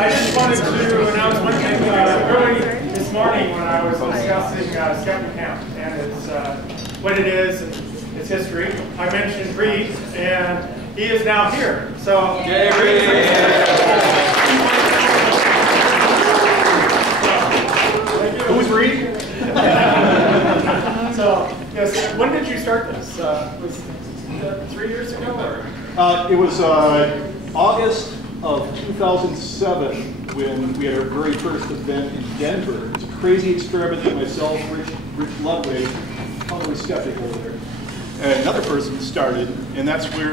I just wanted to announce one thing. Early this morning when I was discussing Skeptic Camp and its, what it is and its history, I mentioned Reed, and he is now here. So, yay, Reed! Who's Reed? So, yes, when did you start this? Was it 3 years ago? Or? It was August of 2007 when we had our very first event in Denver. It was a crazy experiment that myself, Rich Ludwig, totally skeptic over there, and another person started, and that's where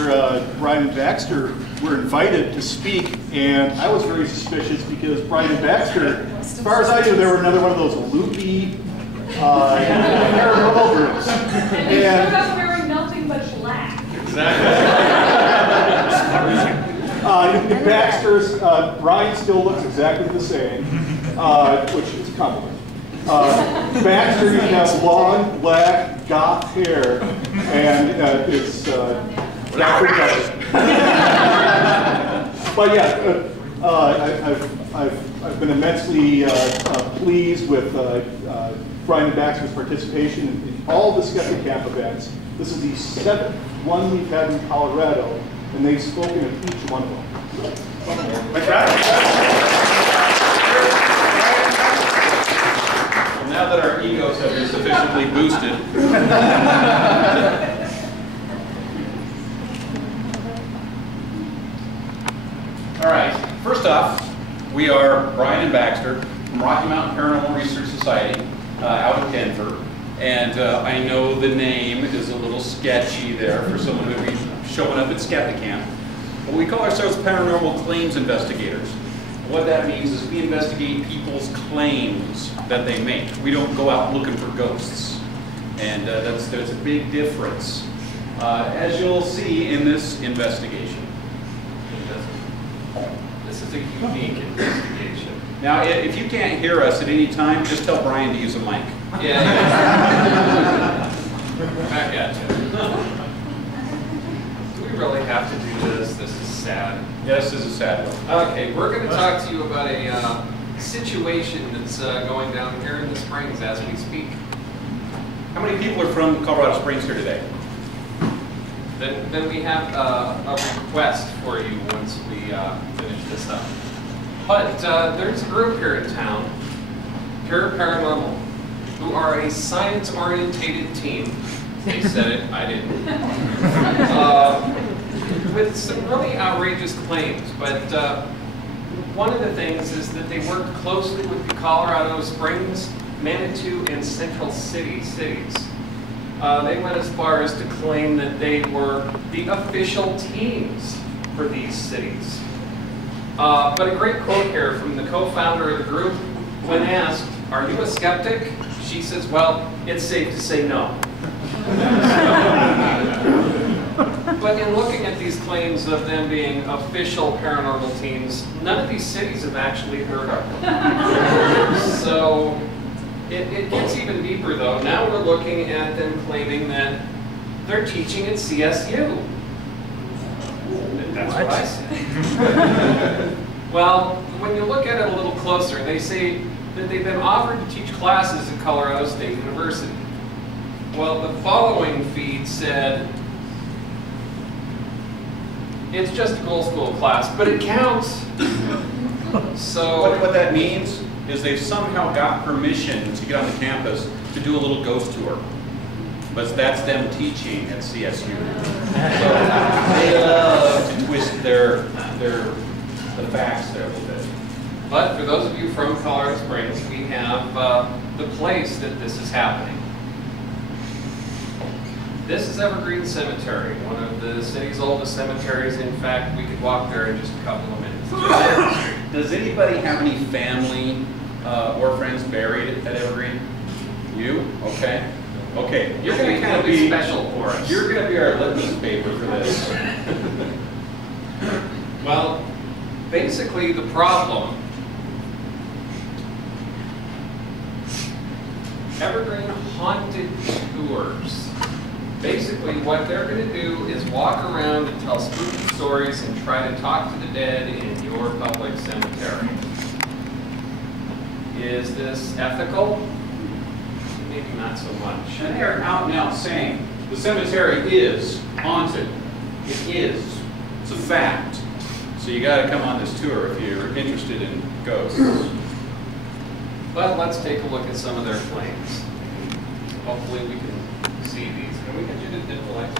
Bryan and Baxter were invited to speak, and I was very suspicious because Bryan and Baxter, as far as I knew, they were another one of those loopy paranormal groups. And they showed up wearing nothing but shellac. Exactly. In Baxter's, Bryan still looks exactly the same, which is a compliment. Baxter, you have long, black, goth hair, and it's but yeah, I've been immensely pleased with Bryan and Baxter's participation in all the Skeptic Camp events. This is the 7th one we've had in Colorado, and they've spoken at each one of them. Well, now that our egos have been sufficiently boosted, all right. First off, we are Bryan and Baxter from Rocky Mountain Paranormal Research Society out of Denver. And I know the name is a little sketchy there for someone who would be showing up at Skeptic Camp. But we call ourselves paranormal claims investigators. What that means is we investigate people's claims that they make. We don't go out looking for ghosts. And there's a big difference, as you'll see in this investigation. This is a unique investigation. Now, if you can't hear us at any time, just tell Bryan to use a mic. Yeah. Back at you. Do we really have to do this? This is sad. Yes, this is a sad one. Okay, we're going to talk to you about a situation that's going down here in the Springs as we speak. How many people are from Colorado Springs here today? Then we have a request for you once we finish this up. But there's a group here in town, P.U.R.E. Paranormal, who are a science-orientated team. They said it, I didn't. With some really outrageous claims, but one of the things is that they worked closely with the Colorado Springs, Manitou, and Central City cities. They went as far as to claim that they were the official teams for these cities. But a great quote here from the co-founder of the group. When asked, "Are you a skeptic?" she says, "Well, it's safe to say no." But in looking at these claims of them being official paranormal teams, none of these cities have actually heard of them. So it gets even deeper though. Now we're looking at them claiming that they're teaching at CSU. That's what I said. Well, when you look at it a little closer, they say that they've been offered to teach classes at Colorado State University. Well, the following feed said, it's just a gold school class, but it counts. So what that means is they've somehow got permission to get on the campus to do a little ghost tour. But that's them teaching at CSU. So they love to twist the facts there a little bit. But for those of you from Colorado Springs, we have the place that this is happening. This is Evergreen Cemetery, one of the city's oldest cemeteries. In fact, we could walk there in just a couple of minutes. Does anybody have any family or friends buried at Evergreen? You? Okay. Okay. You're going to kind of be special for us. You're going to be our litmus paper for this. Well, basically the problem, Evergreen Haunted Tours. Basically what they're going to do is walk around and tell spooky stories and try to talk to the dead in your public cemetery. Is this ethical? Maybe not so much. And they're out and out saying the cemetery is haunted. It is. It's a fact. So you got to come on this tour if you're interested in ghosts. But let's take a look at some of their claims. Hopefully we can see these. Can we get you to dim the lights?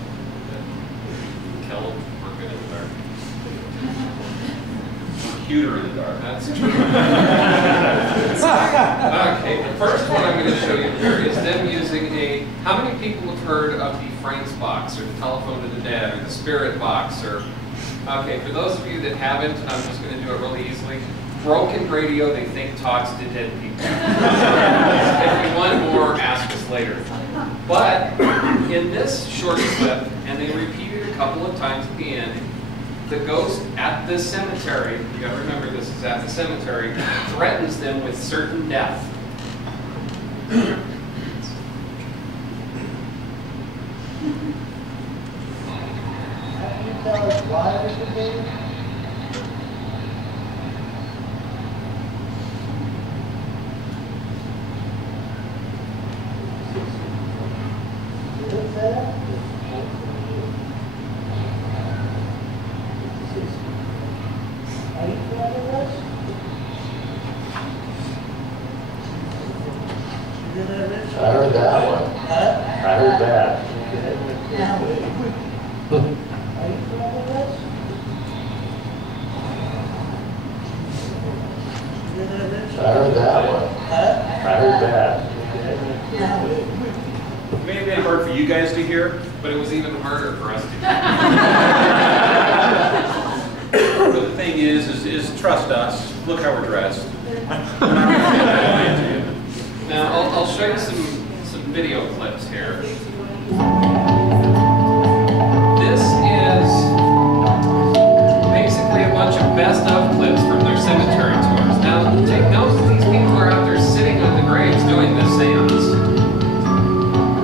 Kill them. We're good in the dark. Cuter in the dark. That's true. Okay, the first one I'm going to show you here is them using a. How many people have heard of the Frank's box, or the telephone to the dead, or the spirit box, or? Okay, for those of you that haven't, I'm just going to do it really easily. Broken radio they think talks to dead people. If you want more, ask us later. But in this short clip, and they repeat it a couple of times at the end, the ghost at the cemetery, you got to remember this is at the cemetery, threatens them with certain death. I heard that one. I heard that. I heard that one. I heard that. It may have been hard for you guys to hear, But it was even harder for us to but the thing is trust us. Look how we're dressed. We're not going to say that to you. Now, I'll show you some video clips here. This is basically a bunch of best-of clips from their cemetery tours. Now, take note that these people are out there sitting on the graves doing this seance.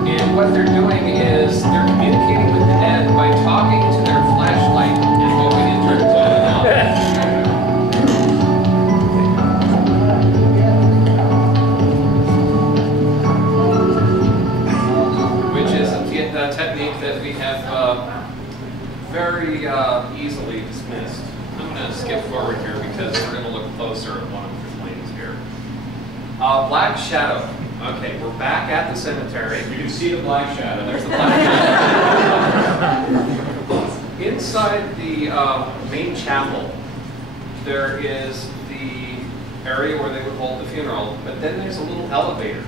And what they're doing is they're communicating with the dead by talking to their flashlight and hoping it turns on and off. A technique that we have very easily dismissed. I'm going to skip forward here because we're going to look closer at one of the claims here. Black shadow. Okay, we're back at the cemetery. You can see the black shadow. There's the black shadow. Inside the main chapel, there is the area where they would hold the funeral, but then there's a little elevator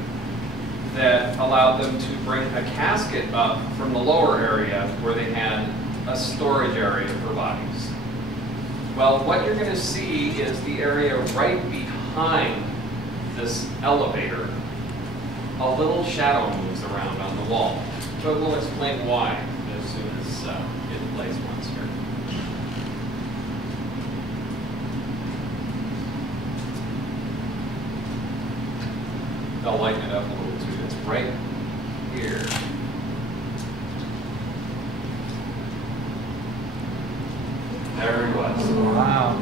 that allowed them to bring a casket up from the lower area where they had a storage area for bodies. Well, what you're going to see is the area right behind this elevator. A little shadow moves around on the wall, but we'll explain why as soon as it plays once here. They'll lighten it up a little too. It's right here. There he was. Wow.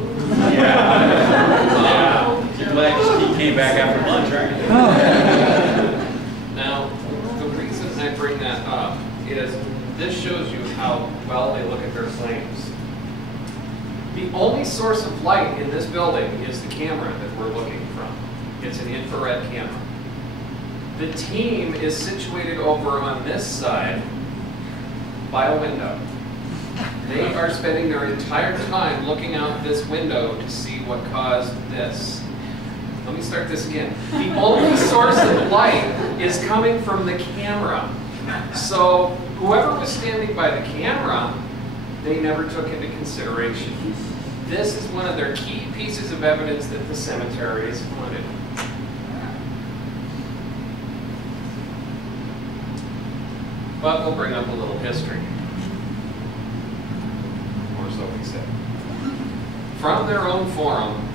Yeah. You're glad he came back after lunch, aren't you? Now, the reason I bring that up is this shows you how well they look at their claims. The only source of light in this building is the camera that we're looking from. It's an infrared camera. The team is situated over on this side by a window. They are spending their entire time looking out this window to see what caused this. Let me start this again. The only source of light is coming from the camera. So whoever was standing by the camera, they never took into consideration. This is one of their key pieces of evidence that the cemetery is haunted. But we'll bring up a little history. Or so we say. From their own forum,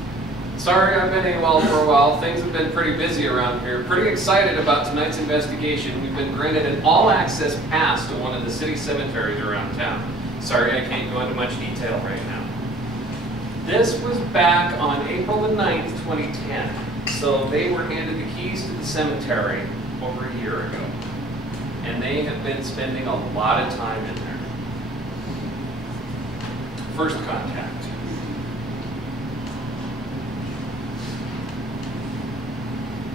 sorry I've been AWOL for a while. Things have been pretty busy around here. Pretty excited about tonight's investigation. We've been granted an all-access pass to one of the city cemeteries around town. Sorry I can't go into much detail right now. This was back on April the 9th, 2010. So they were handed the keys to the cemetery over a year ago. And they have been spending a lot of time in there. First contact.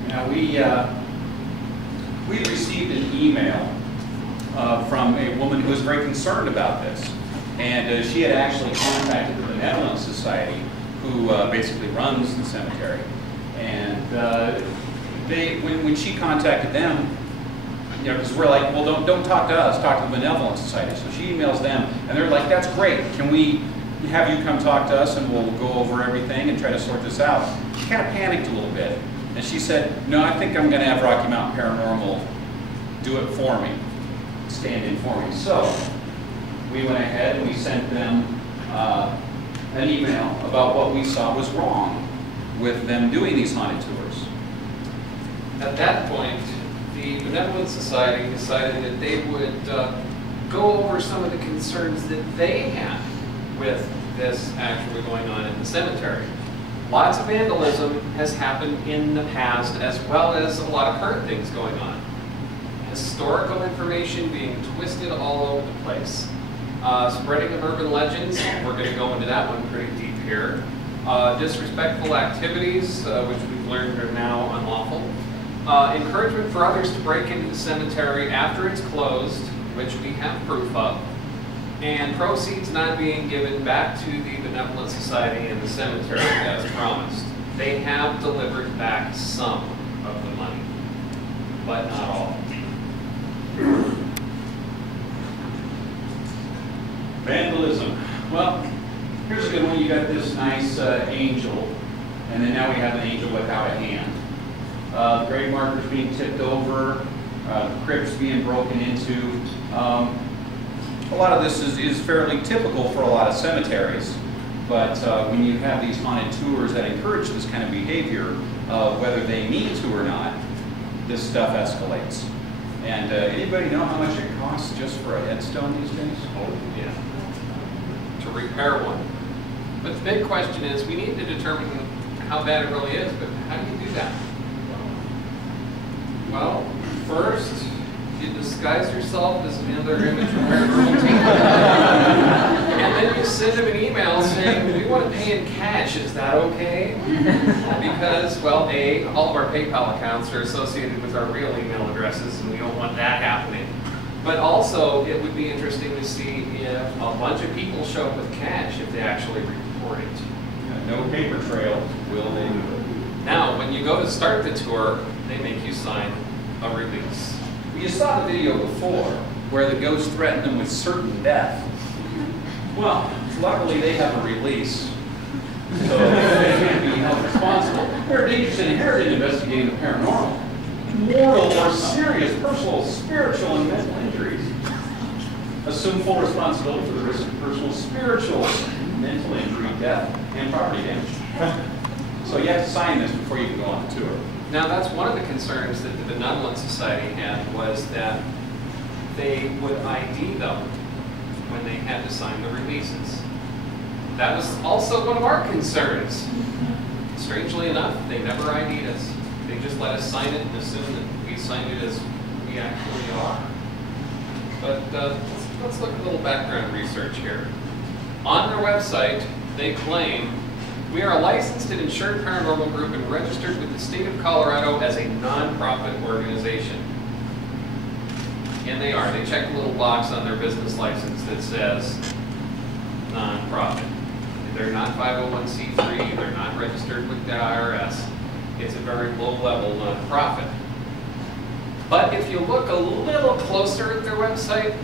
Now we received an email from a woman who was very concerned about this. And she had actually contacted the Benevolent Society, who basically runs the cemetery. And when she contacted them, you know, because we're like, well, don't talk to us, talk to the Benevolent Society. So she emails them, and they're like, that's great. Can we have you come talk to us, and we'll go over everything and try to sort this out? She kind of panicked a little bit, and she said, no, I think I'm going to have Rocky Mountain Paranormal do it for me, stand in for me. So we went ahead and we sent them an email about what we saw was wrong with them doing these haunted tours. At that point, the Benevolent Society decided that they would go over some of the concerns that they had with this actually going on in the cemetery. Lots of vandalism has happened in the past, as well as a lot of current things going on. Historical information being twisted all over the place. Spreading of urban legends, we're going to go into that one pretty deep here. Disrespectful activities, which we've learned are now unlawful. Encouragement for others to break into the cemetery after it's closed, which we have proof of. And proceeds not being given back to the Benevolent Society and the cemetery as promised. They have delivered back some of the money, but not all. Vandalism. Well, here's a good one. You got this nice angel, and then now we have an angel without a hand. Grave markers being tipped over, crypts being broken into. A lot of this is fairly typical for a lot of cemeteries, but when you have these haunted tours that encourage this kind of behavior, whether they mean to or not, this stuff escalates. And anybody know how much it costs just for a headstone these days? Oh, yeah. To repair one. But the big question is, we need to determine how bad it really is, but how do you do that? Well, first, you disguise yourself as another image from Paranormal team. And then you send them an email saying, we want to pay in cash, is that okay? Because, well, A, all of our PayPal accounts are associated with our real email addresses, and we don't want that happening. But also, it would be interesting to see if a bunch of people show up with cash if they actually report it. Yeah, no paper trail, will they do it? Now, when you go to start the tour, they make you sign a release. You saw the video before where the ghost threatened them with certain death. Well, luckily they have a release, so they can't be held responsible. They're dangerous and inherent in investigating the paranormal. Mortal or serious personal, spiritual, and mental injuries. Assume full responsibility for the risk of personal, spiritual, mental injury, death, and property damage. So you have to sign this before you can go on the tour. Now that's one of the concerns that the Benevolent Society had, was that they would ID them when they had to sign the releases. That was also one of our concerns. Strangely enough, they never ID'd us. They just let us sign it and assume that we signed it as we actually are. But let's look at a little background research here. On their website, they claim, we are a licensed and insured paranormal group and registered with the state of Colorado as a non-profit organization. And they are. They check a little box on their business license that says non-profit. They're not 501c3, they're not registered with the IRS. It's a very low-level non-profit. But if you look a little closer at their website,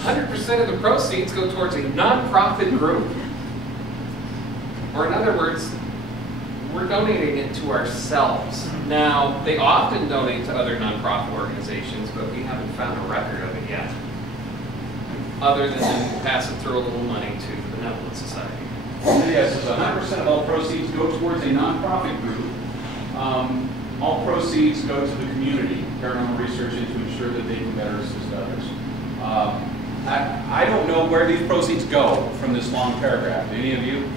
100% of the proceeds go towards a non-profit group. Or in other words, we're donating it to ourselves. Now, they often donate to other nonprofit organizations, but we haven't found a record of it yet, other than passing through a little money to the Benevolent Society. Yes, so 100% of all proceeds go towards a nonprofit group. All proceeds go to the community, paranormal research, and to ensure that they can better assist others. I don't know where these proceeds go from this long paragraph. Do any of you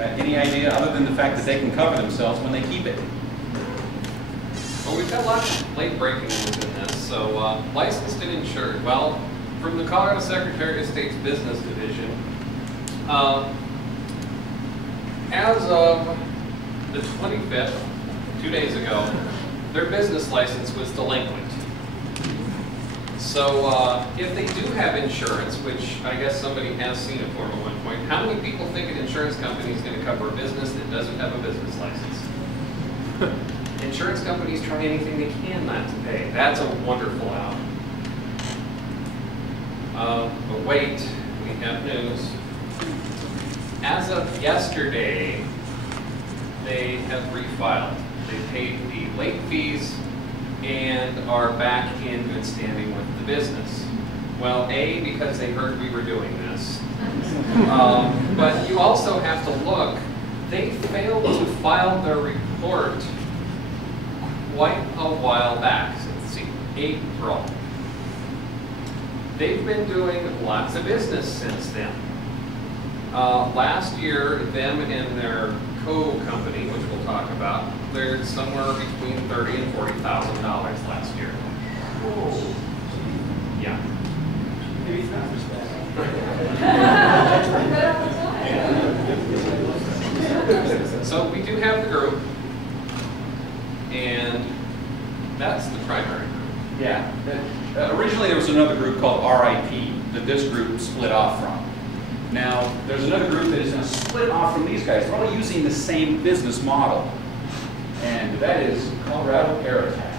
Got any idea other than the fact that they can cover themselves when they keep it? Well, we've got lots of late breaking news in this. So, licensed and insured. Well, from the Colorado Secretary of State's Business Division, as of the 25th, 2 days ago, their business license was delinquent. So if they do have insurance, which I guess somebody has seen it for them at one point, how many people think an insurance company is going to cover a business that doesn't have a business license? Insurance companies try anything they can not to pay. That's a wonderful out. But wait, we have news. As of yesterday, they have refiled. They paid the late fees and are back in good standing with the business. Well, A, because they heard we were doing this. But you also have to look, they failed to file their report quite a while back. So let's see, April. They've been doing lots of business since then. Last year, them and their co-company, which we'll talk about, cleared somewhere between $30,000 and $40,000 last year. Yeah. Maybe it's not So we do have the group, and that's the primary group. Yeah. Originally there was another group called RIP that this group split off from. Now, there's another group that is going to split off from these guys. They're all using the same business model, and that is Colorado Attack.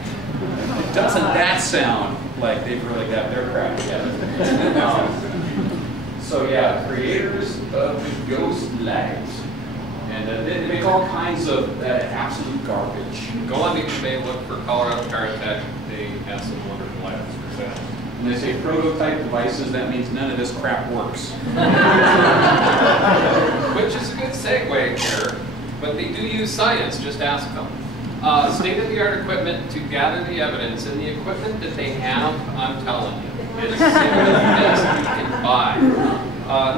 Doesn't that sound like they've really got their crap together? So yeah, creators of the Ghost Lags. And they make all kinds of absolute garbage. Go on eBay, look for Colorado Attack. They have some wonderful items for sale. When they say prototype devices, that means none of this crap works. Which is a good segue here, but they do use science, just ask them. State-of-the-art equipment to gather the evidence, and the equipment that they have, I'm telling you, is some of the best you can buy.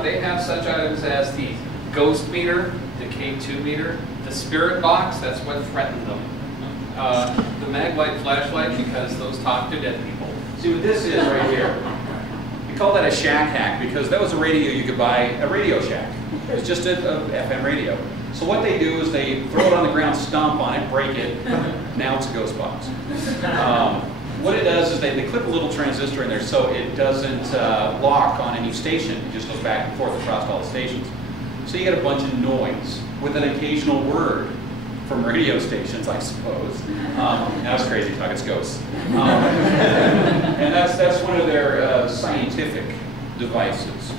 They have such items as the ghost meter, the K2 meter, the spirit box, that's what threatened them. The Maglite flashlight, because those talk to dead people. See what this is right here? We call that a shack hack because that was a radio you could buy, a Radio Shack. It was just a FM radio. So what they do is they throw it on the ground, stomp on it, break it. Now it's a ghost box. What it does is they clip a little transistor in there so it doesn't lock on any station. It just goes back and forth across all the stations. So you get a bunch of noise with an occasional word from radio stations, I suppose. That was crazy talk, it's ghosts. And that's one of their scientific devices.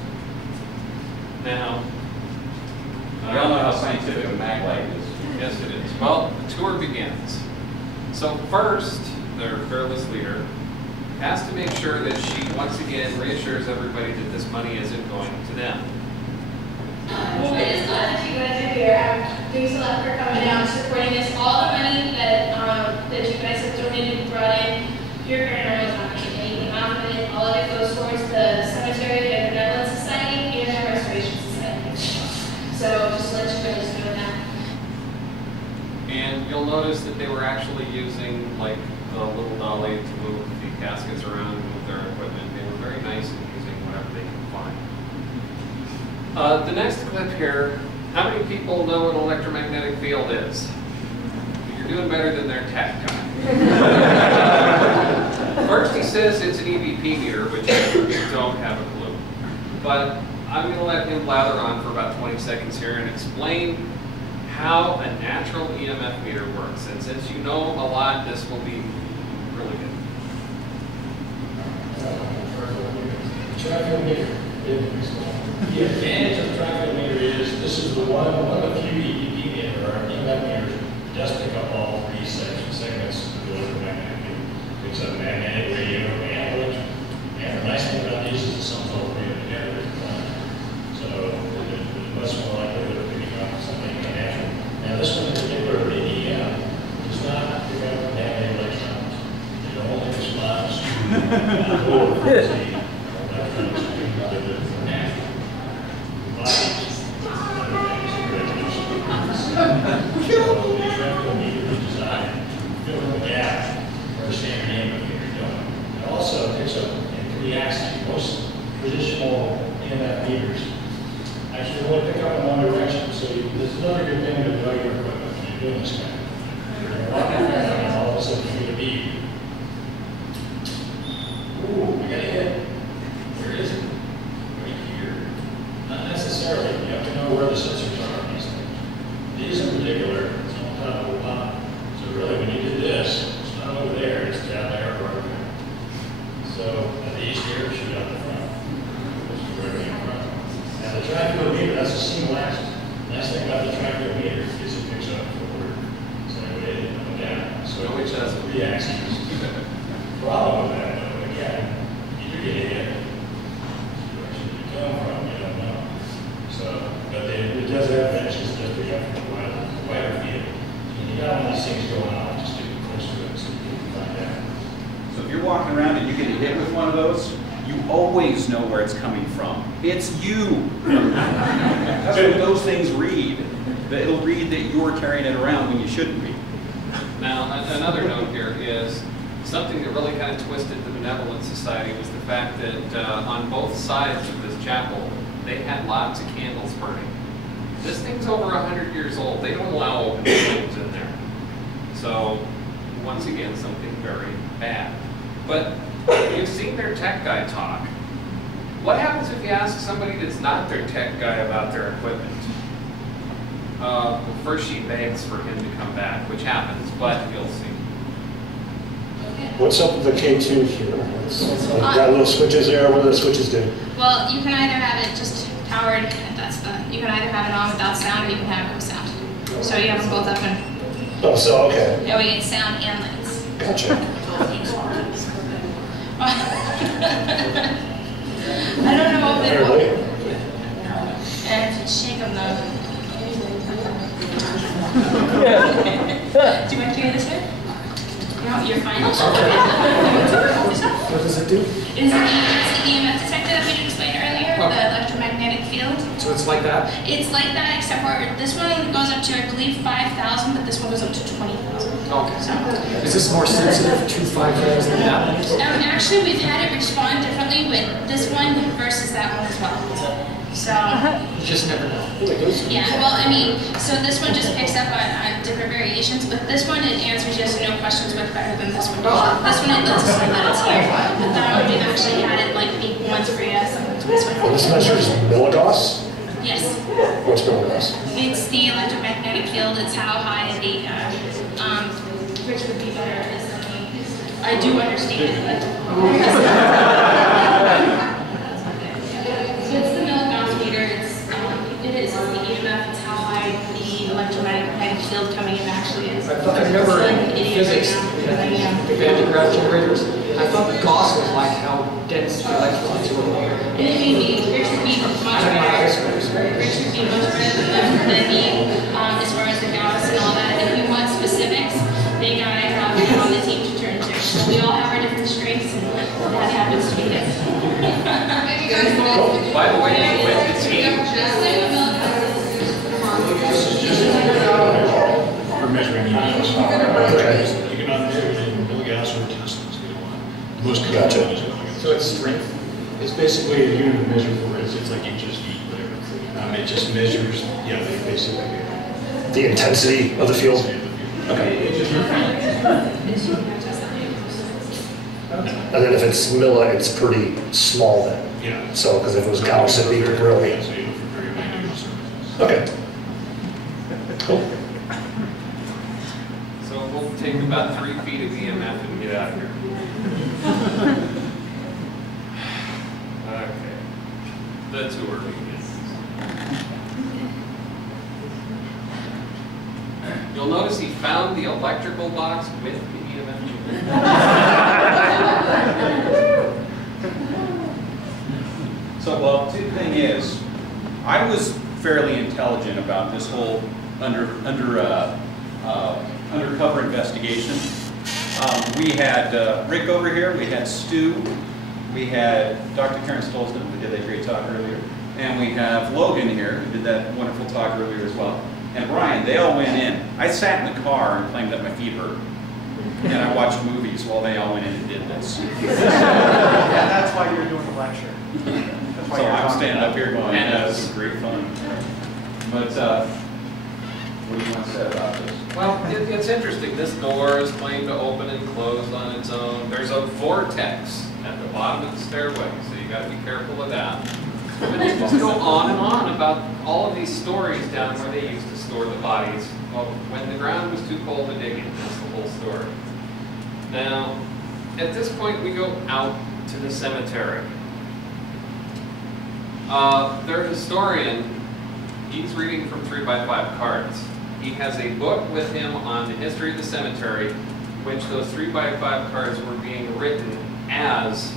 Now, we all know how scientific a Maglite is. Yes, it is. Well, the tour begins. So first, their fearless leader has to make sure that she once again reassures everybody that this money isn't going to them. Well, it is glad that you guys are here. Thanks a lot for coming out and supporting us. All the money that you guys have donated and brought in, P.U.R.E. Paranormal is not going to get anything out of it. All of it goes towards the cemetery, the Benevolent Society, and the Restoration Society. So just to let you guys know that. And you'll notice that they were actually using like the little dolly to move the caskets around and move their equipment. They were very nice in using whatever they could find. The next clip here, how many people know what an electromagnetic field is? You're doing better than their tech guy. First he says it's an EVP meter, which you don't have a clue. But I'm going to let him blather on for about 20 seconds here and explain how a natural EMF meter works. And since you know a lot, this will be really good. Traffic meter. The advantage of traffic meter is this is the one of the few EVP meter or EMF meters that does pick up all three segments of the electromagnetic field. It's a magnetic, radio, and voltage. And the nice thing about these is the sum total rate together. So there's much more likelihood of picking up something natural. Now this one in particular, the EM, does not pick up magnetic electrons. It only responds to lower frequency electrons rather than natural. a good thing to know your equipment when you're doing this kind of thing. You're walking around and all of a sudden you feel a beat. Ooh, I got a hit. Where is it? Right here. Not necessarily. You have to know where the sensors are on these things. These in particular, it's on top of the pond. So really, when you did this, it's not over there, it's down there or over there. So these here shoot out the front. This is where they're in front. Now the tractiometer, that's a single axis. Nice thing about the tractiometer is it picks up forward. So it up and down. So No, it doesn't. 3 axes. Problem with that, though, again, you do get a hit. Where should you come from? You don't know. So, but it does have benches that pick up from a wider field. And you got one of these things going on, just get close to it so you can find out. So if you're walking around and you get hit with one of those, you always know where it's coming from. It's you. That's what those things read. It'll read that you're carrying it around when you shouldn't be. Now, another note here is something that really kind of twisted the Benevolent Society was the fact that on both sides of this chapel, they had lots of candles burning. This thing's over 100 years old. They don't allow open flames in there. So, once again, something very bad. But you've seen their tech guy talk. What happens if you ask somebody that's not their tech guy about their equipment? Well, first she begs for him to come back, which happens, but you'll see. What's up with the K2 here? Got little switches there. What do the switches do? Well, you can either have it just powered, you can either have it on without sound, or you can have it with sound. So you have them both up and, Oh, so okay. yeah, we get sound and lights. Gotcha. I don't know if Really? they and shake them though. Do you want to carry this here? No, you're fine. What does it do? It's the EMF detector that we explained earlier, the electromagnetic field. So it's like that? It's like that, except for this one goes up to, I believe, 5,000, but this one goes up to 20,000. Okay. So, Is this more sensitive to 5,000 than that one? actually, we've had it respond differently with this one versus that one as well. So, You just never know. yeah, well, I mean, so this one just picks up on different variations, but this one, it answers yes or no questions much better than this one. This one, it lets us know that it's here. But that one, we've actually had it like beep once for yes, and twice for This measures milligauss? yes. What's milligauss? It's the electromagnetic field. It's how high the, which would be better is, I do understand, but. So it's the milligauss meter. It is the EMF. It's how high the electromagnetic field coming in actually is. I remember in physics, the Van de Graaff generators, I thought the Gauss was like how dense the electrons were. And it may be, yours should be much better. Yours should be much better than me, as far as the Gauss and all that. If you want specifics, they gotta have it on the team to turn to. So we all have our different strengths, and that happens to be this. By the way, with the team, For measuring EMF. You cannot measure it in milligauss or Teslas. Most Gotcha. So it's strength? It's basically a unit of measure for it. It's like inches, feet, whatever. It just measures, yeah, basically. The intensity of the field? Okay. And then if it's milli, it's pretty small then. Yeah. So, because if it was Gauss, it'd be really. So you look for very minute surfaces. Okay. Cool. so we'll take about 3 feet of EMF and get out of here. Okay. The tour begins. You'll notice he found the electrical box with the EMF. So, well, the thing is, I was fairly intelligent about this whole undercover investigation. We had Rick over here, we had Stu, we had Dr. Karen Stolzman, who did that great talk earlier, and we have Logan here, who did that wonderful talk earlier as well, and Brian. They all went in. I sat in the car and claimed that my feet hurt, and I watched movies while they all went in and did this. Yeah, that's why you're doing the lecture. That's why So you're I'm talking standing about up here going, And yeah, this is great fun. But What do you want to say about this? Well, it's interesting. This door is claimed to open and close on its own. There's a vortex at the bottom of the stairway, so you got to be careful of that. But they just go on and on about all of these stories down where they used to store the bodies. Well, when the ground was too cold to dig in, that's the whole story. Now, at this point, we go out to the cemetery. Their historian, he's reading from 3x5 cards. He has a book with him on the history of the cemetery, which those 3x5 cards were being written as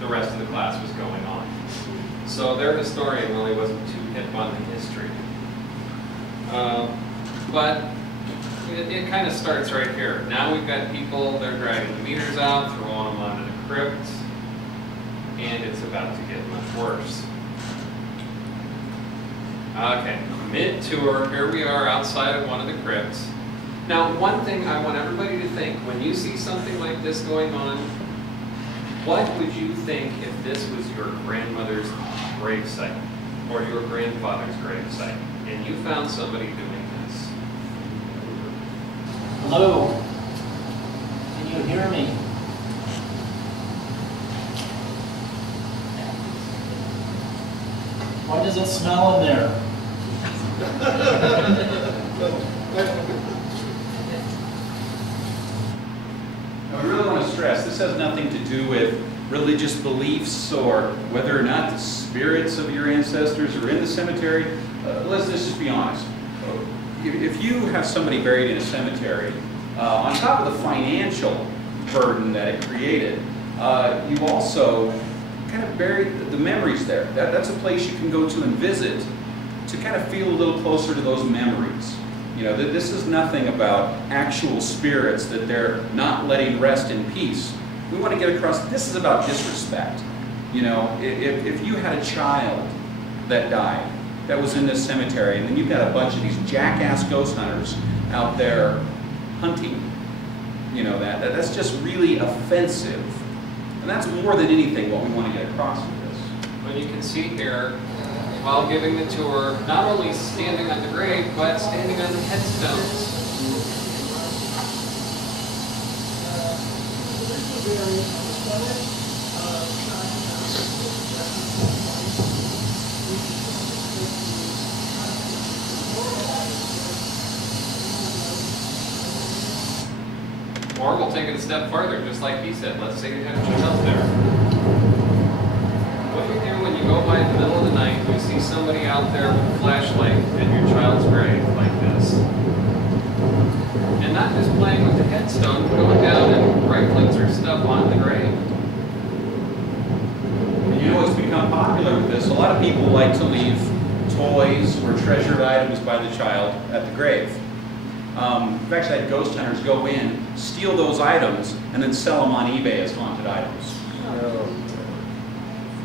the rest of the class was going on. So their historian really wasn't too hip on the history. But it kind of starts right here. Now we've got people, they're dragging the meters out, throwing them onto the crypt, and it's about to get much worse. Okay, mid-tour, here we are outside of one of the crypts. Now, one thing I want everybody to think, when you see something like this going on, what would you think if this was your grandmother's gravesite or your grandfather's gravesite, and you found somebody doing this? Hello? Can you hear me? Why does it smell in there? Now, we really want to stress, this has nothing to do with religious beliefs or whether or not the spirits of your ancestors are in the cemetery. Let's just be honest. If you have somebody buried in a cemetery, on top of the financial burden that it created, you also kind of bury the memories there. That's a place you can go to and visit to kind of feel a little closer to those memories. You know, this is nothing about actual spirits that they're not letting rest in peace. We want to get across, this is about disrespect. You know, if you had a child that died, that was in this cemetery, and then you've got a bunch of these jackass ghost hunters out there hunting, you know, that's just really offensive. And that's more than anything what we want to get across with this. Well, you can see here, while giving the tour, not only standing on the grave, but standing on the headstones. Or we'll take it a step further, just like he said. Let's say you have a child there. What do you do when you go by in the middle of the night and you see somebody out there with a flashlight at your child's grave like this? And not just playing with the headstone, but going down and rifling through stuff on the grave. And you know what's become popular with this? A lot of people like to leave toys or treasured items by the child at the grave. We've actually had ghost hunters go in, steal those items, and then sell them on eBay as haunted items.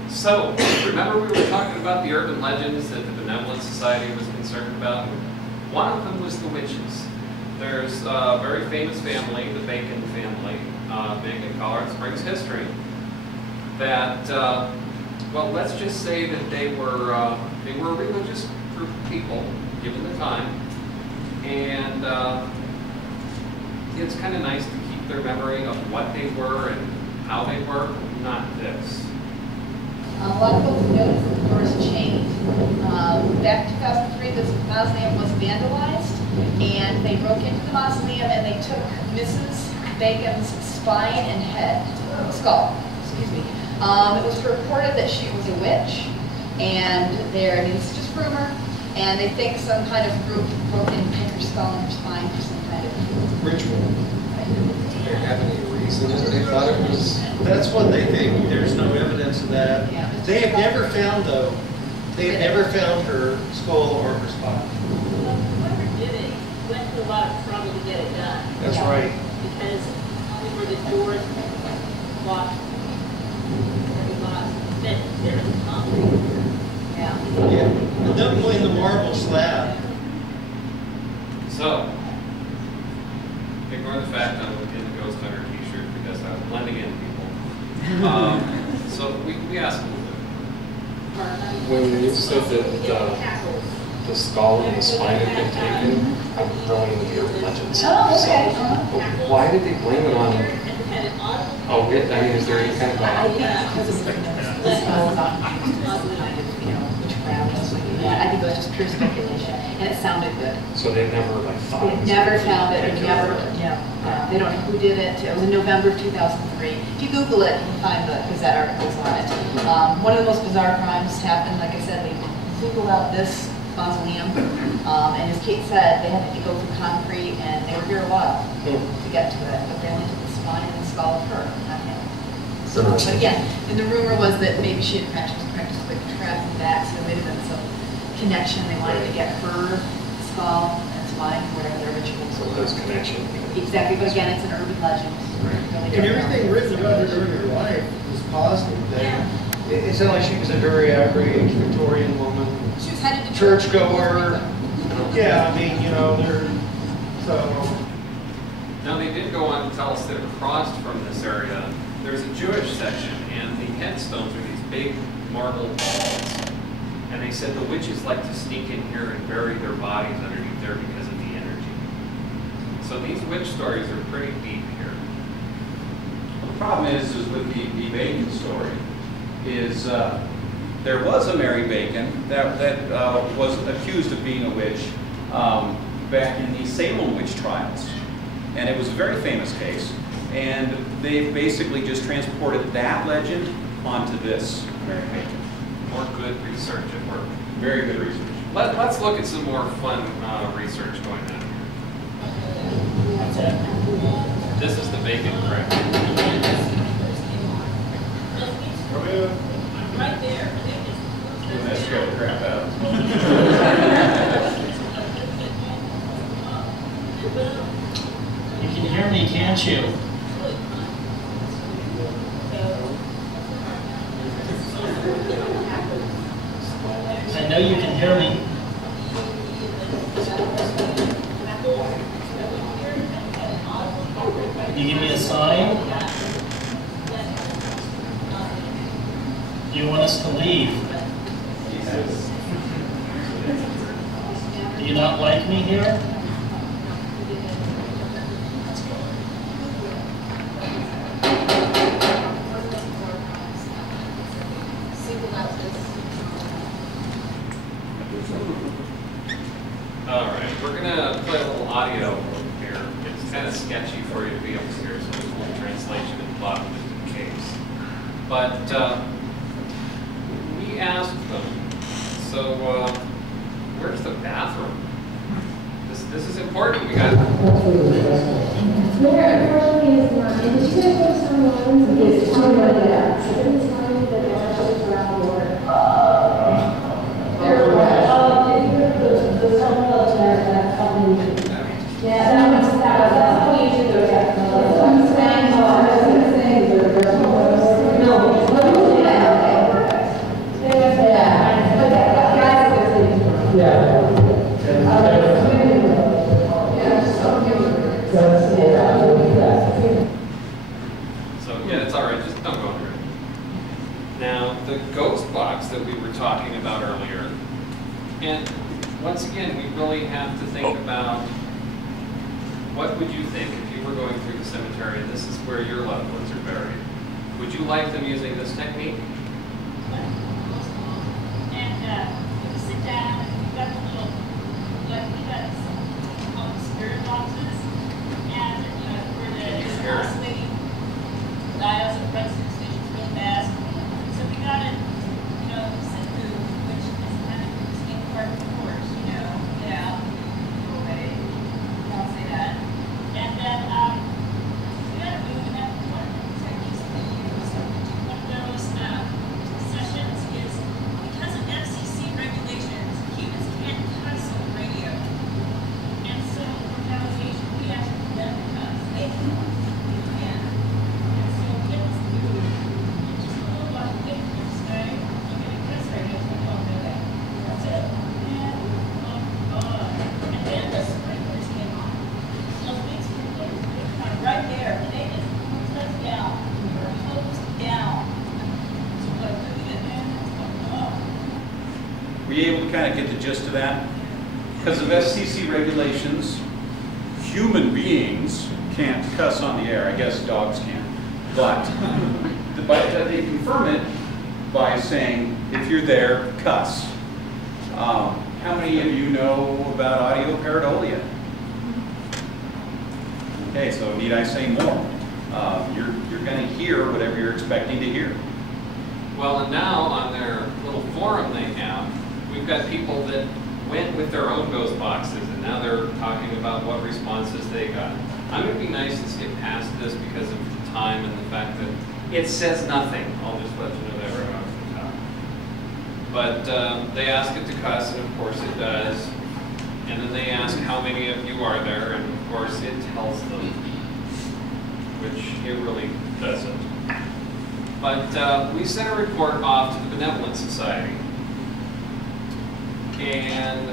So, remember we were talking about the urban legends that the Benevolent Society was concerned about? One of them was the witches. There's a very famous family, the Bacon family, big in Colorado Springs history, that, well, let's just say that they were a religious group of people, given the time, and it's kind of nice to keep their memory of what they were and how they were, not this. A lot of folks noticed that the doors changed. Back in 2003, this mausoleum was vandalized, and they broke into the mausoleum and they took Mrs. Bacon's spine and head, skull, excuse me. It was reported that she was a witch, and I mean, this is just rumor, and they think some kind of group broke in, picked her skull and her spine for some kind of Ritual. Did they have any reason that they thought it was? That's what they think. There's no evidence of that. Yeah. They have never found, though, they have never found her skull or her spine. Well, whoever did it went to a lot of trouble to get it done. That's right. Because only were the doors locked. There was concrete. Yeah. Yeah. And definitely in the marble slab. So, ignore the fact I'm in the Ghost Hunter t-shirt because I was blending in people. So we asked them. When you said that the skull and the spine had been taken, Oh, okay. Why did they blame it on a witch? I mean, is there any kind of I think because of the smells on, you know, witchcraft and stuff like that. I think it was just pure speculation, and it sounded good. So they never like thought. They never found it, and never, they don't know who did it. It was in November of 2003. If you Google it, you can find the Gazette articles on it. One of the most bizarre crimes happened, like I said, they singled out this mausoleum, and as Kate said, they had to go through concrete, and they were here a while to get to it, but they only took the spine and the skull of her, not him. So, but again, and the rumor was that maybe she had practiced witchcraft and that, so there may have been some connection. They wanted to get her skull and spine, whatever their rituals were. Those connection. Exactly, but again, it's an urban legend. Really And everything written about her during her life was positive. It sounded like she was a very average Victorian woman. She was headed to churchgoer. Yeah, I mean, you know, so. Now, they did go on to tell us that across from this area, there's a Jewish section, and the headstones are these big marble balls. And they said the witches like to sneak in here and bury their bodies underneath there because of the energy. So these witch stories are pretty deep here. The problem is with the Bacon story, is there was a Mary Bacon that was accused of being a witch back in the Salem witch trials. And it was a very famous case. And they basically just transported that legend onto this Mary Bacon. More good research at work. Very good research. Let's look at some more fun research going on here. This is the bacon crack. Right there. That scared the crap out. You can hear me, can't you? I know you can hear me. You give me a sign? Do you want us to leave? Do you not like me here? All right, we're gonna play a little audio here. It's kind of sketchy for you to be able to hear, so there's a little translation in the bottom just in case. But we asked them, so where's the bathroom? This is important. We got. There unfortunately is not. And did you guys post online? Yes, tell me about that. So every time that the ashes are out of water. The terminal that company. Yeah, that's what you should go check. I'm saying, no, So yeah, it's all right. Just don't go under it. Now, the ghost box that we were talking about earlier, and once again, we really have to think about what would you think if you were going through the cemetery and this is where your loved ones are buried? Would you like them using this technique? And you sit down and you've got the little, we got called spirit boxes, and where the oscillating dials and resonance stations really fast. So we got it, sit through, which is kind of the same part of the course, get out, go away, don't say that. And then we got to move, and then one of the techniques that we use, one of those sessions is because of FCC regulations, humans can't cuss on the radio. And so for validation, we actually do them cuss. They can. And so kids do just a little like witness, right? You get a cuss radio, we don't know that. That's it. And then the sprinklers came on. Those big sprinklers, they're kind of right there, and they just hose us down. Hose down. So like, look at it, it's like, oh. Were you able to kind of get the gist of that? Because of FCC regulations, human beings can't cuss on the air. I guess dogs can. But they confirm it by saying, if you're there, cuss. How many of you know about audio pareidolia? Okay, so need I say more? You're going to hear whatever you're expecting to hear. Well, and now on their little forum they have, we've got people that went with their own ghost boxes, and now they're talking about what responses they got. I'm going to be nice and skip past this because of the time and the fact that it says nothing. I'll just let you know that right off the top. But they ask it to cuss, and of course it does. And then they ask how many of you are there, and of course it tells them, which it really doesn't. But we sent a report off to the Benevolent Society. And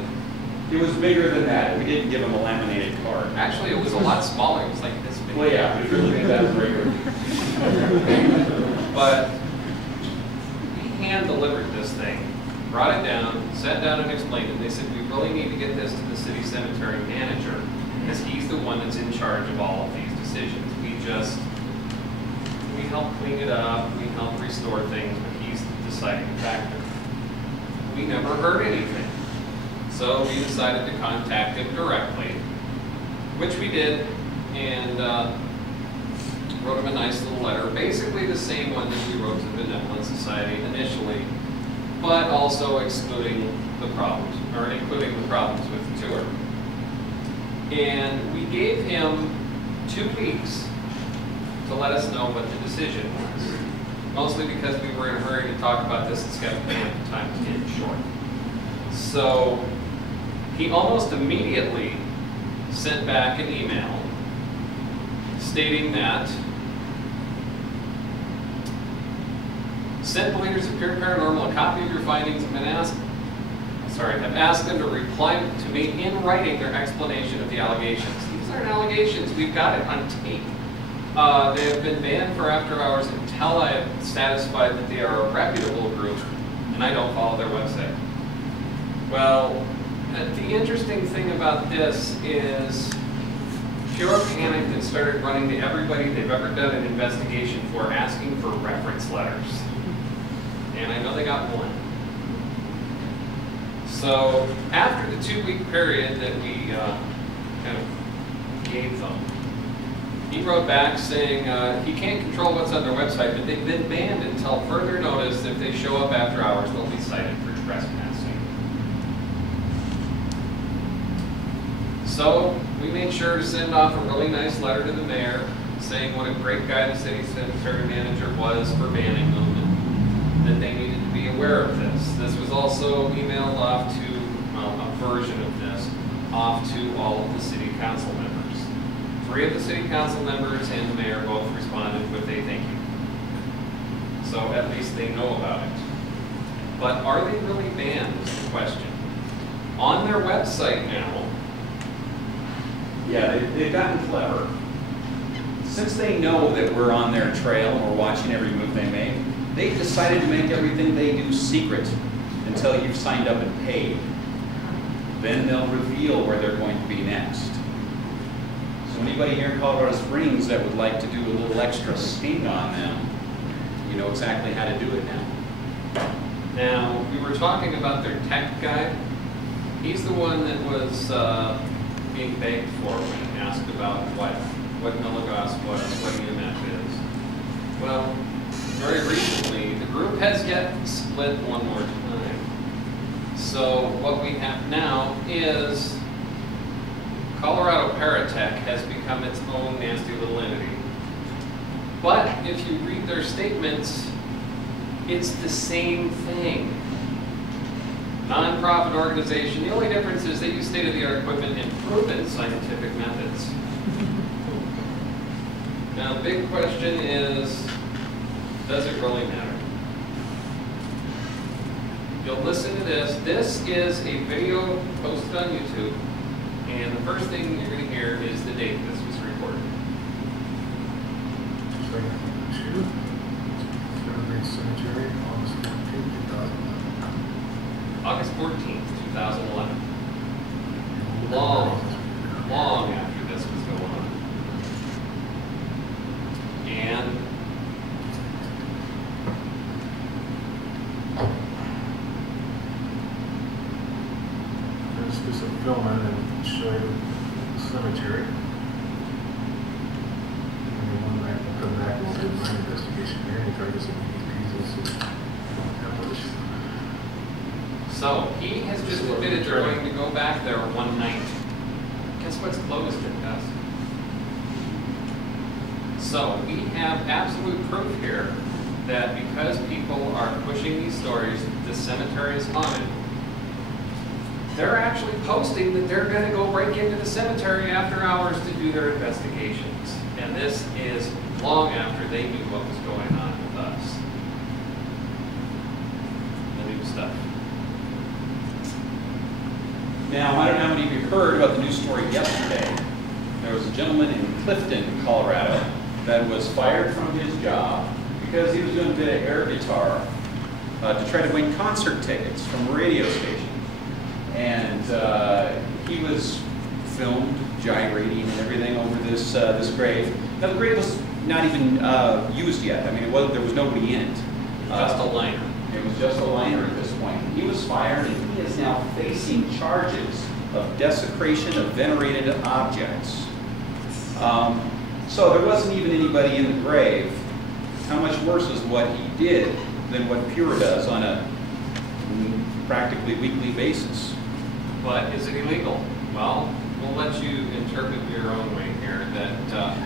it was bigger than that. We didn't give them a laminated card. Actually, it was a lot smaller. It was like this big. Well, yeah, if you're looking at that regular. But we hand-delivered this thing, brought it down, sat down and explained it. They said, we really need to get this to the city cemetery manager, because he's the one that's in charge of all of these decisions. We help clean it up, we help restore things, but he's the deciding factor. We never heard anything. So we decided to contact him directly, which we did, and wrote him a nice little letter, basically the same one that we wrote to the Benevolent Society initially, but also excluding the problems, or including the problems with the tour. And we gave him 2 weeks to let us know what the decision was. Mostly because we were in a hurry to talk about this and skeptical at the time was getting short. So he almost immediately sent back an email stating that sent the leaders of P.U.R.E Paranormal a copy of your findings and have asked them to reply to me in writing their explanation of the allegations. These aren't allegations, we've got it on tape. They have been banned for after hours until I am satisfied that they are a reputable group and I don't follow their website. Well, the interesting thing about this is P.U.R.E panicked and started running to everybody they've ever done an investigation for, asking for reference letters. And I know they got one. So after the 2-week period that we kind of gave them, he wrote back saying he can't control what's on their website, but they've been banned until further notice. If they show up after hours, they'll be cited for trespassing. So we made sure to send off a really nice letter to the mayor saying what a great guy the city cemetery manager was for banning them, and that they needed to be aware of this. This was also emailed off to, a version of this, off to all of the city council members. 3 of the city council members and the mayor both responded with a thank you. So at least they know about it. But are they really banned is the question. On their website now. Yeah, they've gotten clever. Since they know that we're on their trail and we're watching every move they make, they've decided to make everything they do secret until you've signed up and paid. Then they'll reveal where they're going to be next. So anybody here in Colorado Springs that would like to do a little extra sting on them, you know exactly how to do it now. Now, we were talking about their tech guy. He's the one that was being begged for when asked about what milligauss was, what EMF is. Well, very recently, the group has yet split one more time. So what we have now is Colorado Paratech has become its own nasty little entity. But if you read their statements, it's the same thing. Non-profit organization. The only difference is they use state-of-the-art equipment and proven scientific methods. Now, the big question is, does it really matter? You'll listen to this. This is a video posted on YouTube. And the first thing you're going to hear is the date this was recorded. August 14th, 2011. Long after this was cemetery. And then one night we'll come back and we'll do my investigation here and try to get some EVPs and see how much. So he has just admitted they're going to go back there one night. Guess what's closed at dusk? So we have absolute proof here that because people are pushing these stories that this cemetery is haunted, they're actually posting that they're going to go break into the cemetery after hours to do their investigations. And this is long after they knew what was going on with us. The new stuff. Now, I don't know how many of you heard about the news story yesterday. There was a gentleman in Clifton, Colorado, that was fired from his job because he was doing a bit of air guitar to try to win concert tickets from a radio station. And he was filmed gyrating and everything over this this grave. Now, the grave was not even used yet. I mean, there was nobody in it. Just a liner. It was just a liner at this point. He was fired, and he is now facing charges of desecration of venerated objects. So there wasn't even anybody in the grave. How much worse is what he did than what P.U.R.E does on a practically weekly basis? But is it illegal? Well, we'll let you interpret your own way here that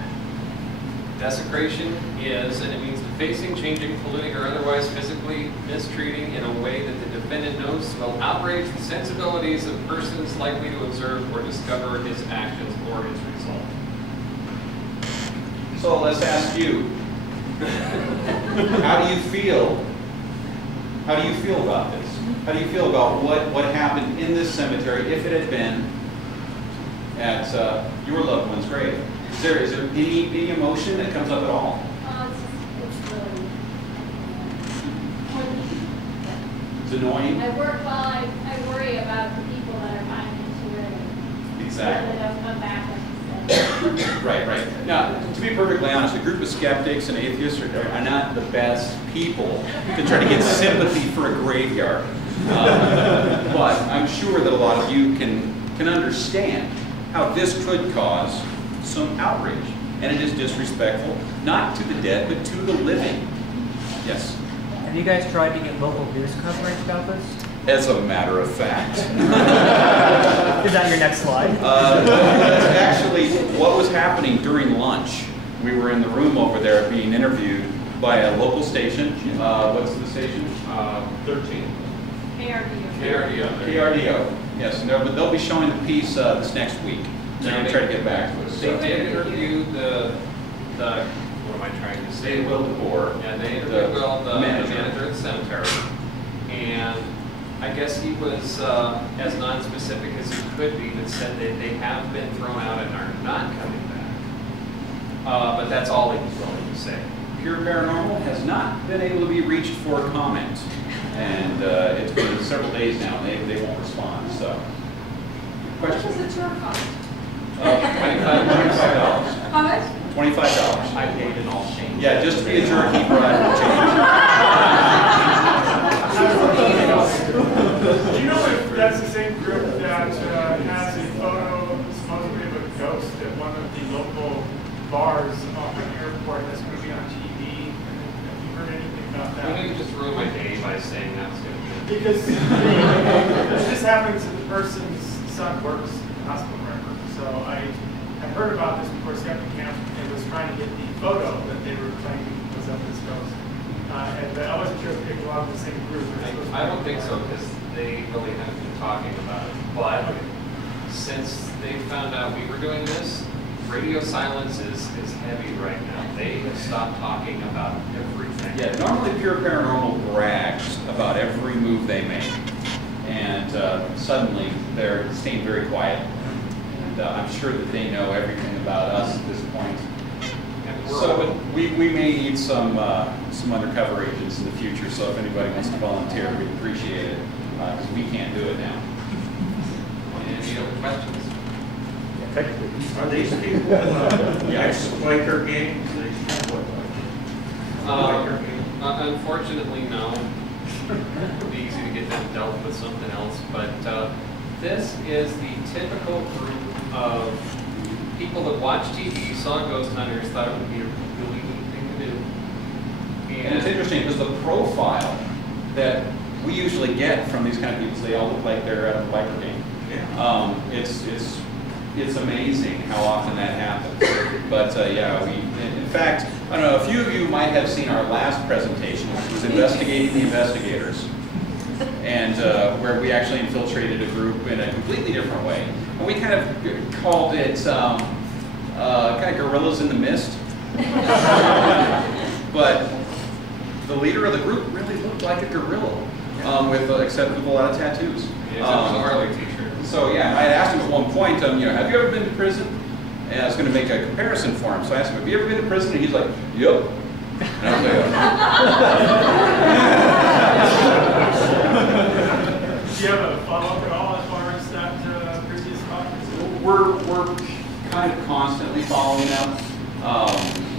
desecration is, and it means defacing, changing, polluting, or otherwise physically mistreating in a way that the defendant knows will outrage the sensibilities of persons likely to observe or discover his actions or his result. So let's ask you, how do you feel? How do you feel about this? How do you feel about what happened in this cemetery if it had been at your loved one's grave? Is there any emotion that comes up at all? It's really It's annoying? I worry about the people that are buying into it. Exactly. So that they'll come back, like you said. Right. Now, to be perfectly honest, a group of skeptics and atheists are not the best people to try to get sympathy for a graveyard. But I'm sure that a lot of you can understand how this could cause some outrage. And it is disrespectful, not to the dead, but to the living. Yes? Have you guys tried to get local news coverage about this? As a matter of fact. Is that your next slide? That's actually what was happening during lunch. We were in the room over there being interviewed by a local station. What's the station? 13. KRDO. Yes, and they'll be showing the piece this next week. They're going to try to get back to us. They did interview the what am I trying to say? Will DeBoer. Yeah, they interviewed the manager of the cemetery. And I guess he was as non-specific as he could be, but said that they have been thrown out and are not coming back. But that's all he was willing to say. P.U.R.E Paranormal has not been able to be reached for comment. And it's been several days now, and they won't respond. So, question? What does the tour cost? $25. How much? $25. I paid in all change. Yeah, just to be a jerk, he brought change. Do you know if that's the same group that has a photo supposedly of a ghost at one of the local bars off an airport that's going to be on TV? Have you heard anything about that? I'm going to just ruin my day by saying that's going to be. Because this happens to the person's son works in the hospital, remember? So I heard about this before Skeptic Camp and was trying to get the photo that they were claiming was of this ghost. And I wasn't sure if they belonged to the same group. I don't think so, because they really haven't been talking about it. But since they found out we were doing this, radio silence is heavy right now. They have stopped talking about everything. Yeah, normally P.U.R.E Paranormal brags about every move they make. And suddenly they're staying very quiet. And I'm sure that they know everything about us at this point. So we may need some undercover agents in the future, so if anybody wants to volunteer, we'd appreciate it, because we can't do it now. Any other questions? Are these people ex-Quaker gang? Unfortunately, no. It would be easy to get them dealt with something else, but this is the typical group of people that watch TV, saw ghost hunters, thought it would be a really neat thing to do. And it's interesting because the profile that we usually get from these kind of people, they all look like they're at a biker game. Yeah. It's amazing how often that happens. But yeah, in fact, I don't know, a few of you might have seen our last presentation, which was Investigating the Investigators, and where we actually infiltrated a group in a completely different way. And we kind of called it kind of gorillas in the mist. But the leader of the group really looked like a gorilla, except with a lot of tattoos. Yeah, that was a Harley t-shirt. So yeah, I had asked him at one point, you know, have you ever been to prison? And I was going to make a comparison for him. So I asked him, have you ever been to prison? And he's like, yep. And I was like, do you have a follow-up at all as far as that previous topic? we're kind of constantly following him.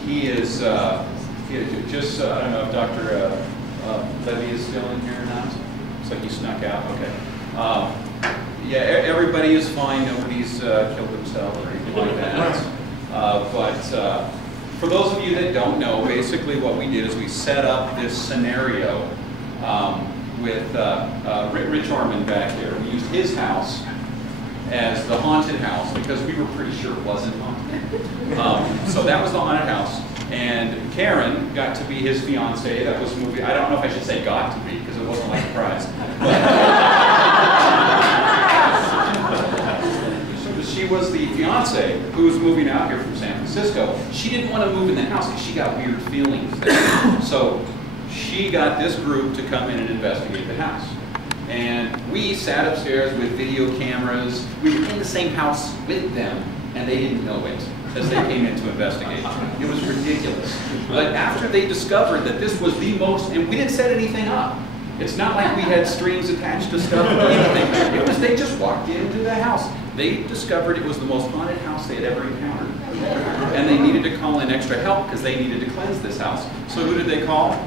He is just, I don't know if Dr. Levy is still in here or not. Looks like he snuck out. Okay. Yeah, everybody is fine. Nobody's killed themselves or anything like that. But for those of you that don't know, basically what we did is we set up this scenario with Rich Orman back here. We used his house as the haunted house because we were pretty sure it wasn't haunted. So that was the haunted house. And Karen got to be his fiance. That was movie. I don't know if I should say got to be because it wasn't like a prize. She was the fiance who was moving out here from San Francisco. She didn't want to move in the house because she got weird feelings there. So she got this group to come in and investigate the house. And we sat upstairs with video cameras. We were in the same house with them, and they didn't know it as they came in to investigate. It was ridiculous. But after they discovered that this was the most, and we didn't set anything up. It's not like we had strings attached to stuff or anything. It was they just walked into the house. They discovered it was the most haunted house they had ever encountered. And they needed to call in extra help because they needed to cleanse this house. So who did they call?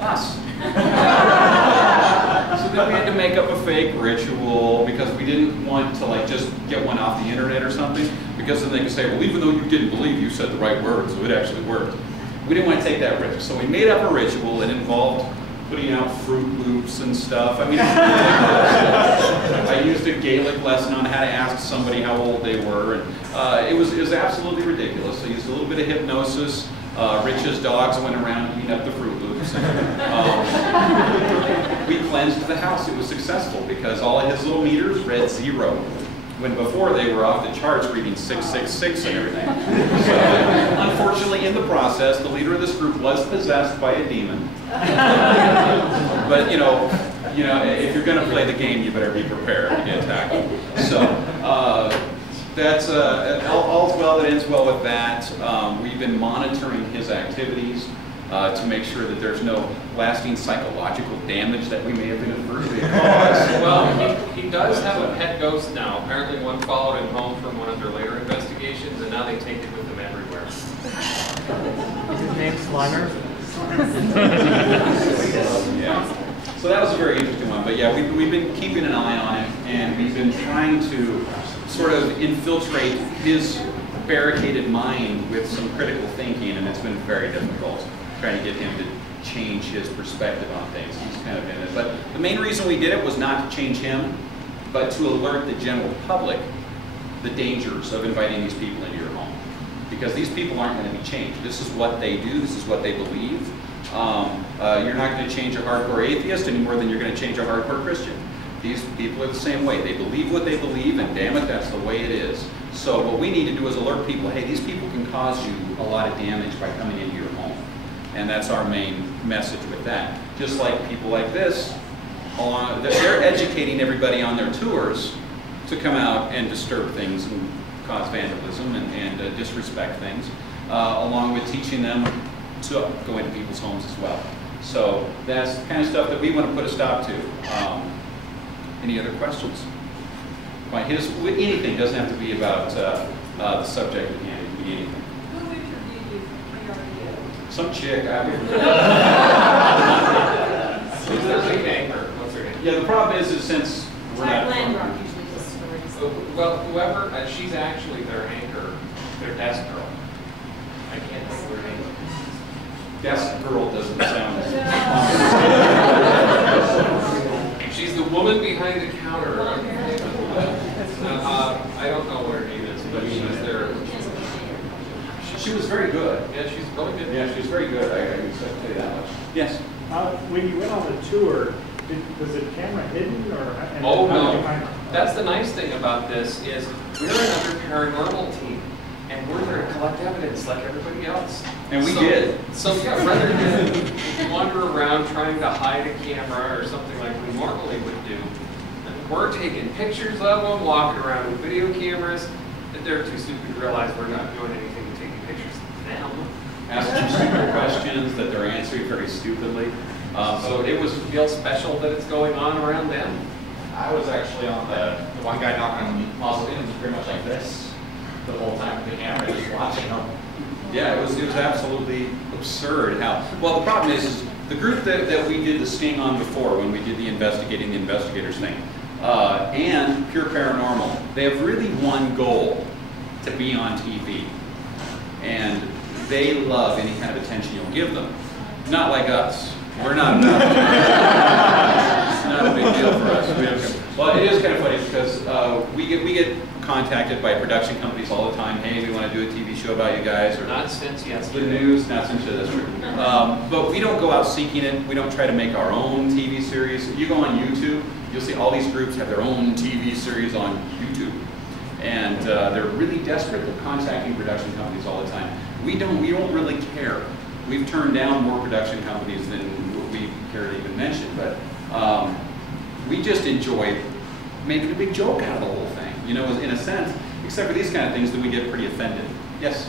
Us. So then we had to make up a fake ritual because we didn't want to like just get one off the internet or something, because then they could say, well, even though you didn't believe, you said the right words, so it actually worked. We didn't want to take that risk. So we made up a ritual. It involved putting out Fruit Loops and stuff. I mean, I used a Gaelic lesson on how to ask somebody how old they were. And, it was absolutely ridiculous. I used a little bit of hypnosis. Rich's dogs went around eating up the Fruit Loops. We cleansed the house. It was successful because all of his little meters read 0. When before they were off the charts reading 666 and everything. So, unfortunately, in the process, the leader of this group was possessed by a demon. But you know, if you're going to play the game, you better be prepared to get tackled. So that's all's well that ends well with that. We've been monitoring his activities to make sure that there's no lasting psychological damage that we may have inadvertently caused. Well, he does have a pet ghost now. Apparently one followed him home from one of their later investigations, and now they take it with them everywhere. Is his name Slimer? Yeah. So that was a very interesting one. But yeah, we've been keeping an eye on it, and we've been trying to sort of infiltrate his barricaded mind with some critical thinking, and it's been very difficult trying to get him to change his perspective on things. He's kind of in it. But the main reason we did it was not to change him, but to alert the general public the dangers of inviting these people into your home. Because these people aren't going to be changed. This is what they do. This is what they believe. You're not going to change a hardcore atheist any more than you're going to change a hardcore Christian. These people are the same way. They believe what they believe, and damn it, that's the way it is. So what we need to do is alert people, hey, these people can cause you a lot of damage by coming into your home. And that's our main message with that. Just like people like this, they're educating everybody on their tours to come out and disturb things and cause vandalism and disrespect things, along with teaching them to go into people's homes as well. So that's the kind of stuff that we want to put a stop to. Any other questions? Anything doesn't have to be about the subject at hand. It can be anything. Who interviewed you for your review? Some chick. Who's their lead anchor? What's her name? Yeah, the problem is since we're not. Landrock usually does stories. Well, whoever, she's actually their anchor Their desk girl. I can't think of her name. Desk girl doesn't sound. She's the woman behind the counter. I don't know what her name is, but she's there. She was very good. Yeah, she's really good. Yeah, she was very good. I can tell you that much. Yes. When you went on the tour, was the camera hidden or? Oh no, that's the nice thing about this is we're another paranormal team, and we're there to collect evidence like everybody else. And we did. So yeah, rather than wander around trying to hide a camera or something like we normally would do, we're taking pictures of them, walking around with video cameras. They're too stupid to realize we're not doing anything to taking pictures of them. Asking stupid questions that they're answering very stupidly. So it was feel special that it's going on around them. I was actually on the one guy knocking on the mausoleum was pretty much like this the whole time with the camera, just watching them. Yeah, it was absolutely absurd how, well, the problem is the group that we did the sting on before when we did the investigating the investigators thing, and Pure Paranormal, they have really one goal, to be on TV. And they love any kind of attention you'll give them. Not like us. We're not enough. It's not a big deal for us. Well, it is kind of funny because we get contacted by production companies all the time. Hey, we want to do a TV show about you guys, or not since yesterday. The news, not since yesterday. That's true. But we don't go out seeking it. We don't try to make our own TV series. If you go on YouTube, you'll see all these groups have their own TV series on YouTube, and they're really desperate. They're contacting production companies all the time. We don't really care. We've turned down more production companies than we care to even mention, but we just enjoy making a big joke out of the whole thing. You know, in a sense, except for these kind of things, that we get pretty offended. Yes?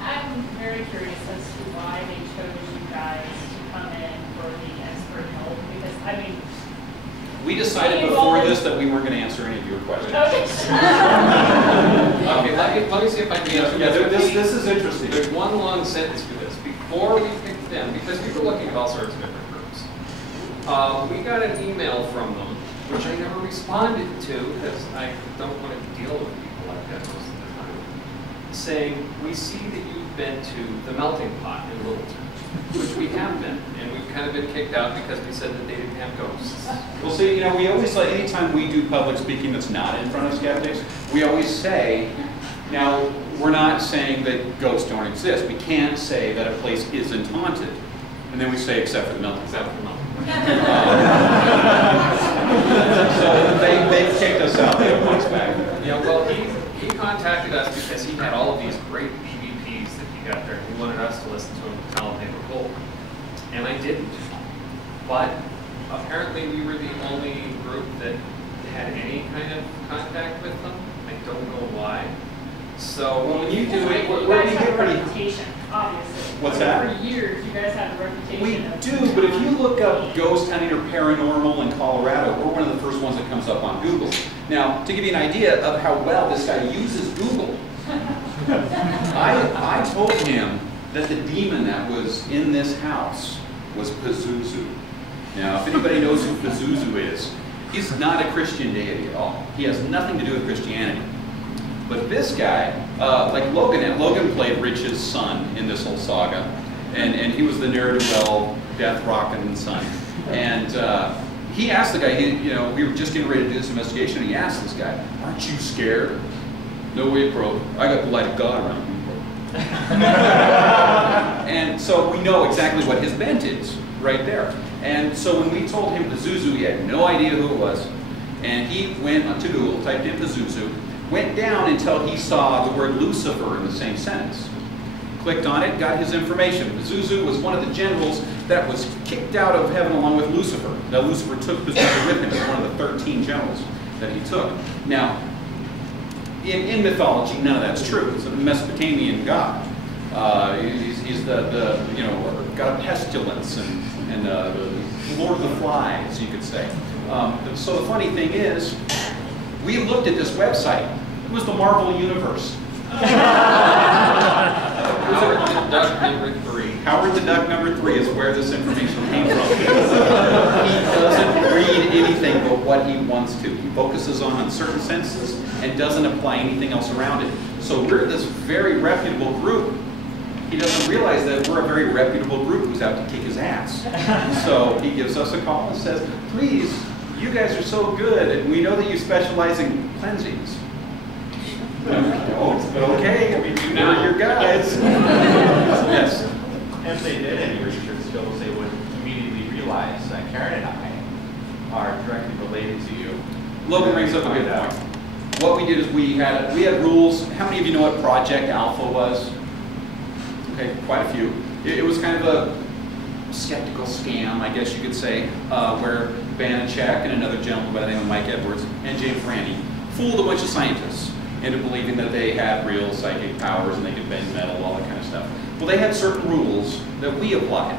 I'm very curious as to why they chose you guys to come in for the expert help, because, I mean, we decided before this that we weren't going to answer any of your questions. Okay. Okay, let me see if I can answer. Yeah, this is interesting. There's one long sentence for this. Before we picked them, because we were looking at all sorts of different groups, we got an email from them, which I never responded to because I don't want to deal with people like that most of the time, saying, we see that you've been to the melting pot in Littleton, which we have been, and we've kind of been kicked out because we said that they didn't have ghosts. Well, see, you know, we always like, anytime we do public speaking that's not in front of skeptics, we always say, now, we're not saying that ghosts don't exist. We can't say that a place isn't haunted. And then we say, except for the melting pot. Except for the melting pot. So they've kicked us out. They have months back. Yeah, well, he contacted us because he had all of these great EVPs that he got there. He wanted us to listen to them and tell him they were cool. And I didn't. But apparently we were the only group that had any kind of contact with them. I don't know why. So when you do it, you guys have a reputation, obviously. What's that? For years, you guys have a reputation. We do, but if you look up ghost hunting or paranormal in Colorado, we're one of the first ones that comes up on Google. Now, to give you an idea of how well this guy uses Google, I told him that the demon that was in this house was Pazuzu. Now, if anybody knows who Pazuzu is, he's not a Christian deity at all. He has nothing to do with Christianity. But this guy, like Logan played Rich's son in this whole saga, and he was the ne'er-do-well, death-rocking son. And he asked the guy, we were just getting ready to do this investigation, and he asked this guy, "Aren't you scared?" "No way, bro. I got the light of God around me, bro." And so we know exactly what his bent is right there. And so when we told him Pazuzu, he had no idea who it was. And he went to Google, typed in Pazuzu, went down until he saw the word Lucifer in the same sentence. Clicked on it, got his information. Pazuzu was one of the generals that was kicked out of heaven along with Lucifer. Now Lucifer took Pazuzu with him as one of the 13 generals that he took. Now, in mythology, none of that's true. It's a Mesopotamian god. He's the god of pestilence and the Lord of the Flies, you could say. So the funny thing is, we looked at this website. It was the Marvel Universe. Howard the Duck #3. Howard the Duck #3 is where this information came from. He doesn't read anything but what he wants to. He focuses on certain senses, and doesn't apply anything else around it. So we're this very reputable group. He doesn't realize that we're a very reputable group who's out to kick his ass. So he gives us a call and says, please, you guys are so good, and we know that you specialize in cleansings. Oh, okay, I mean, we're your guys. Yes. If they did any research skills, they would immediately realize that Karen and I are directly related to you. Logan brings up a good point. What we did is we had rules. How many of you know what Project Alpha was? Okay, quite a few. It was kind of a skeptical scam, I guess you could say, where Banachek and another gentleman by the name of Mike Edwards and James Randi fooled a bunch of scientists into believing that they had real psychic powers and they could bend metal, all that kind of stuff. Well, they had certain rules that we applied.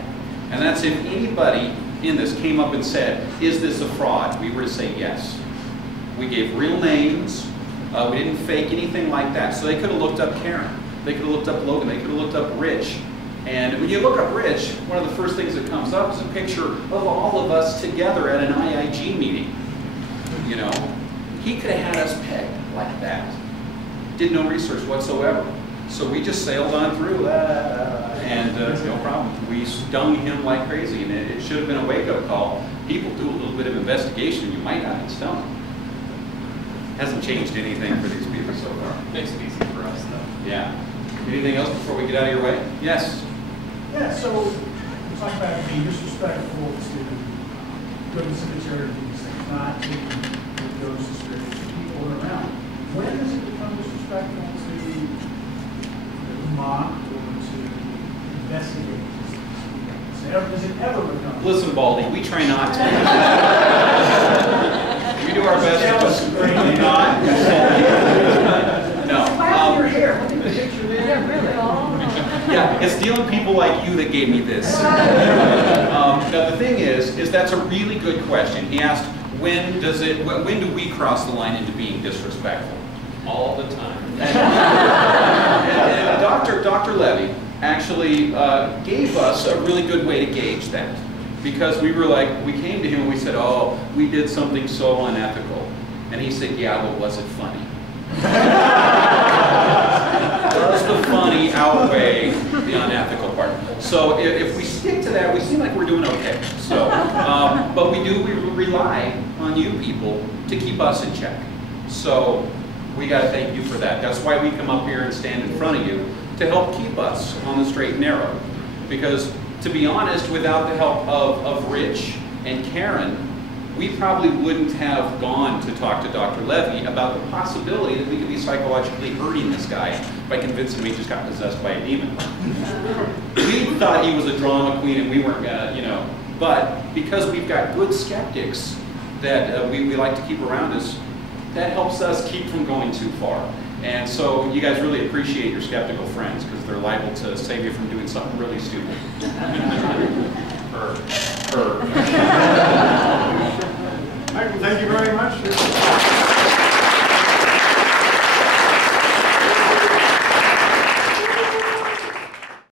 And that's if anybody in this came up and said, is this a fraud? We were to say yes. We gave real names. We didn't fake anything like that. So they could have looked up Karen. They could have looked up Logan. They could have looked up Rich. And when you look up Rich, one of the first things that comes up is a picture of all of us together at an IIG meeting. You know, he could have had us pegged like that. Did no research whatsoever. So we just sailed on through, and no problem. We stung him like crazy, and it should have been a wake-up call. People do a little bit of investigation, you might not get stung. Hasn't changed anything for these people so far. Makes it easy for us, though. Yeah. Anything else before we get out of your way? Yes. Yeah, so we're talking about being disrespectful to good cemetery things, not taking those spiritual people around. When does it become disrespectful to mock or to investigate? Does it ever become? Listen, Baldy, we try not to. We do our best to just not. No. Your hair. Look at the picture there. Yeah, really. Yeah, it's dealing people like you that gave me this. Now the thing is that's a really good question. He asked, when do we cross the line into being disrespectful? All the time. And Dr. Levy actually gave us a really good way to gauge that. Because we were like, we came to him and we said, oh, we did something so unethical. And he said, yeah, but was it funny? Does the funny outweigh the unethical part? So if we stick to that, we seem like we're doing okay. So, but we rely on you people to keep us in check. So we got to thank you for that. That's why we come up here and stand in front of you to help keep us on the straight and narrow. Because to be honest, without the help of Rich and Karen, we probably wouldn't have gone to talk to Dr. Levy about the possibility that we could be psychologically hurting this guy by convincing him he just got possessed by a demon. We thought he was a drama queen and we weren't gonna, you know, but because we've got good skeptics that we like to keep around us, that helps us keep from going too far. And so you guys really appreciate your skeptical friends because they're liable to save you from doing something really stupid. Thank you very much.